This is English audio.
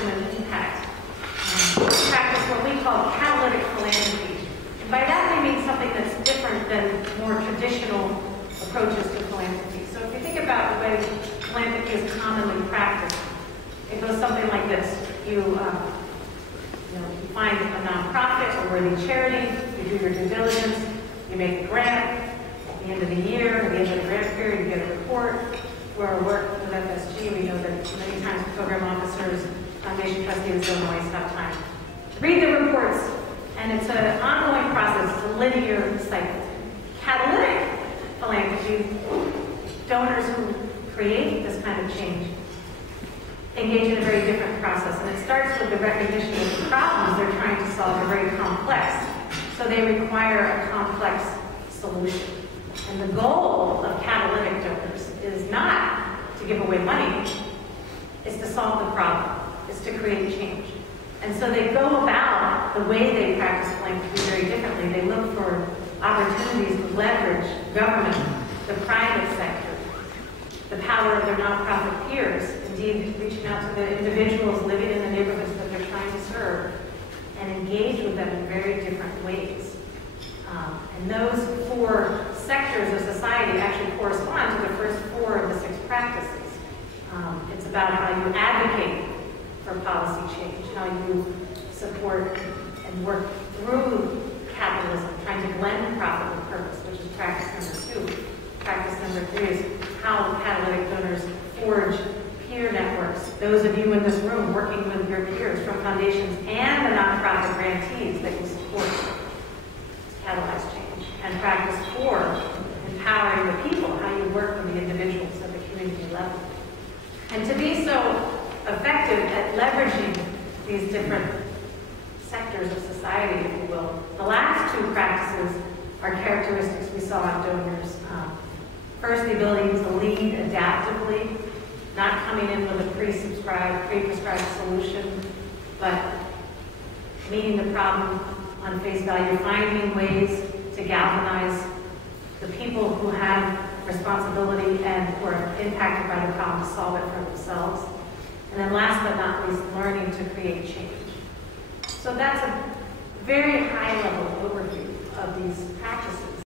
maximum impact. Practice what we call catalytic philanthropy. And by that we mean something that's different than more traditional approaches to philanthropy. So if you think about the way philanthropy is commonly practiced, it goes something like this. You find a nonprofit or worthy charity, you do your due diligence, you make a grant. At the end of the year, at the end of the grant period, you get a report. Through our work with FSG, we know that many times program officers, foundation trustees don't always have time to read the reports. And it's an ongoing process, it's a linear cycle. Catalytic philanthropy, donors who create this kind of change engage in a very different process. And it starts with the recognition that the problems they're trying to solve are very complex. So they require a complex solution. And the goal of catalytic donors is not to give away money, it's to solve the problem, it's to create change. And so they go about the way they practice philanthropy very differently. They look for opportunities to leverage government, the private sector, the power of their nonprofit peers, indeed reaching out to the individuals living in the neighborhoods that they're trying to serve, and engage with them in very different ways. And those 4 sectors of society actually correspond to the first 4 of the 6 practices. It's about how you advocate for policy change, how you support and work through capitalism, trying to blend profit with purpose, which is practice number 2. Practice number 3 is how catalytic donors forge peer networks. Those of you in this room working with your peers from foundations and the nonprofit grantees that you support to catalyze change. And practice 4, empowering the people, how you work with the individuals at the community level. And to be so effective at leveraging these different sectors of society, if you will, the last 2 practices are characteristics we saw in donors. First, the ability to lead adaptively, not coming in with a pre-prescribed solution, but meeting the problem on face value, finding ways to galvanize the people who have responsibility and who are impacted by the problem to solve it for themselves. And then last but not least, learning to create change. So that's a very high-level overview of these practices.